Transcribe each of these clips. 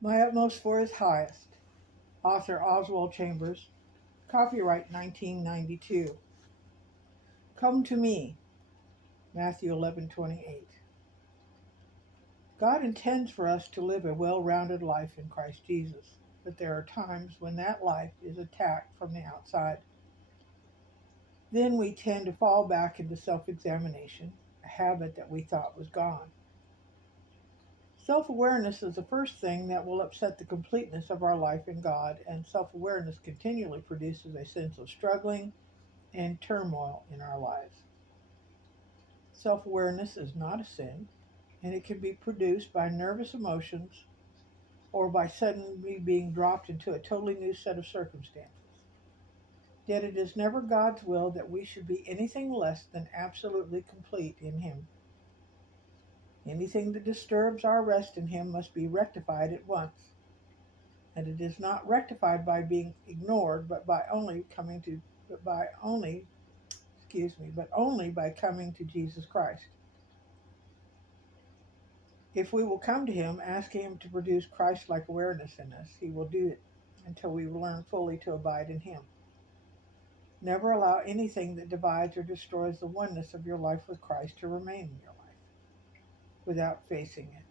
My Utmost for His Highest. Author Oswald Chambers. Copyright 1992. Come to me. Matthew 11:28. God intends for us to live a well-rounded life in Christ Jesus, but there are times when that life is attacked from the outside. Then we tend to fall back into self-examination, a habit that we thought was gone. Self-awareness is the first thing that will upset the completeness of our life in God, and self-awareness continually produces a sense of struggling and turmoil in our lives. Self-awareness is not a sin, and it can be produced by nervous emotions or by suddenly being dropped into a totally new set of circumstances. Yet it is never God's will that we should be anything less than absolutely complete in Him. Anything that disturbs our rest in Him must be rectified at once, and it is not rectified by being ignored, but only by coming to Jesus Christ. If we will come to Him, asking Him to produce Christ-like awareness in us, He will do it until we learn fully to abide in Him. Never allow anything that divides or destroys the oneness of your life with Christ to remain in your life without facing it.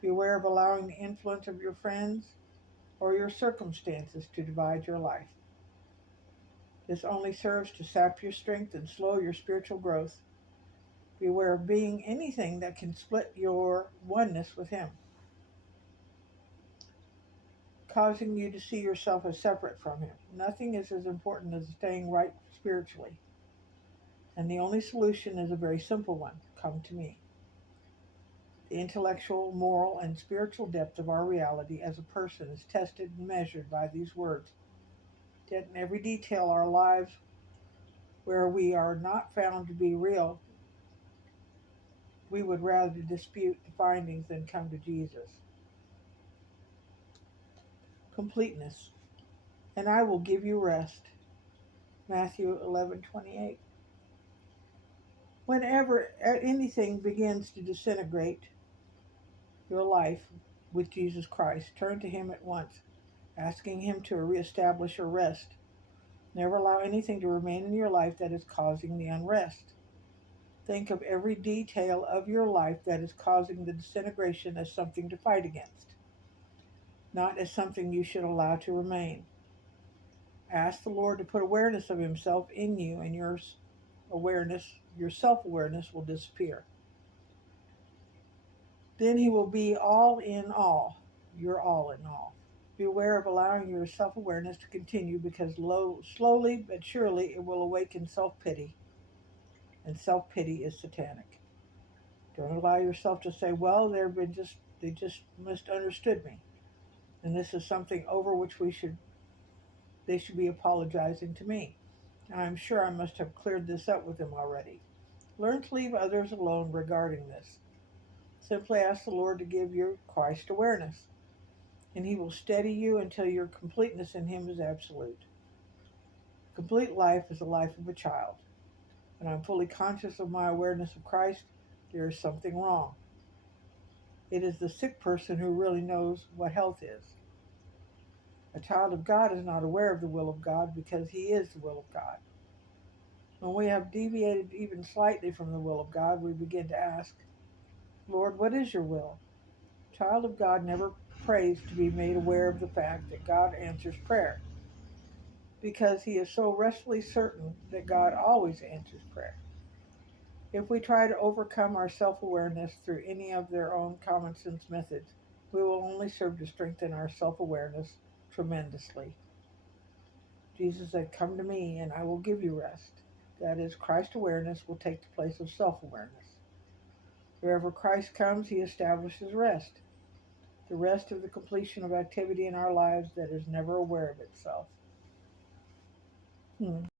Beware of allowing the influence of your friends or your circumstances to divide your life. This only serves to sap your strength and slow your spiritual growth. Beware of being anything that can split your oneness with Him, causing you to see yourself as separate from Him. Nothing is as important as staying right spiritually. And the only solution is a very simple one: come to me. The intellectual, moral, and spiritual depth of our reality as a person is tested and measured by these words. Yet in every detail of our lives where we are not found to be real, we would rather dispute the findings than come to Jesus. Completeness. And I will give you rest. Matthew 11:28. Whenever anything begins to disintegrate your life with Jesus Christ, turn to Him at once, asking Him to reestablish your rest. Never allow anything to remain in your life that is causing the unrest. Think of every detail of your life that is causing the disintegration as something to fight against, not as something you should allow to remain. Ask the Lord to put awareness of Himself in you, and your self-awareness will disappear. Then He will be all in all. You're all in all. Beware of allowing your self-awareness to continue, because slowly but surely it will awaken self-pity, and self-pity is satanic. Don't allow yourself to say, well, they just misunderstood me, and this is something over which they should be apologizing to me. I'm sure I must have cleared this up with them already. Learn to leave others alone regarding this. Simply ask the Lord to give you Christ awareness, and He will steady you until your completeness in Him is absolute. Complete life is the life of a child. When I'm fully conscious of my awareness of Christ, there is something wrong. It is the sick person who really knows what health is. A child of God is not aware of the will of God because he is the will of God. When we have deviated even slightly from the will of God, we begin to ask, Lord, what is your will? A child of God never prays to be made aware of the fact that God answers prayer, because he is so restfully certain that God always answers prayer. If we try to overcome our self-awareness through any of their own common sense methods, we will only serve to strengthen our self-awareness tremendously. Jesus said, come to me and I will give you rest. That is, Christ awareness will take the place of self-awareness. Wherever Christ comes, He establishes rest. The rest of the completion of activity in our lives that is never aware of itself.